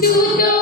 Do know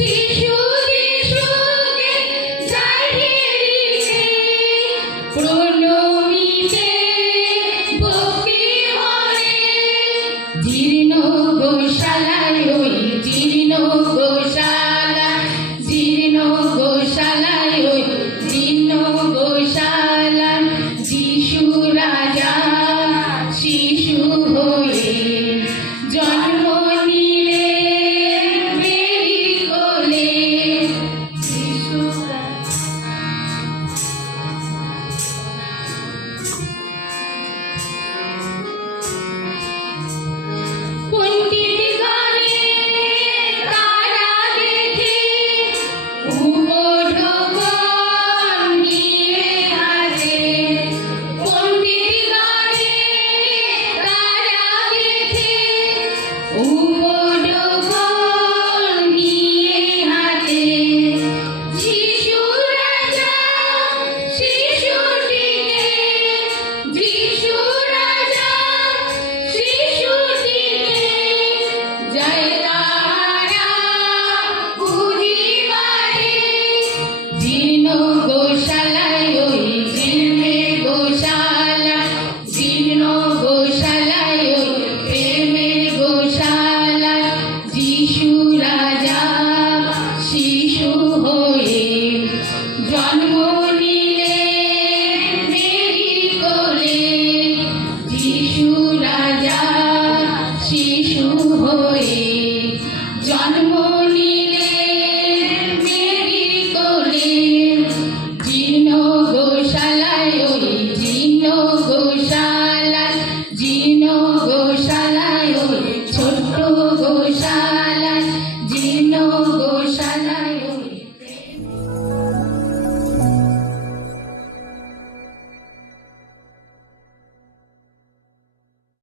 Teach you. রাজা শিশু হয়ে জন্ম নিলেন গোশালায় ওই জীর্ণ গোশালায় জীর্ণ গো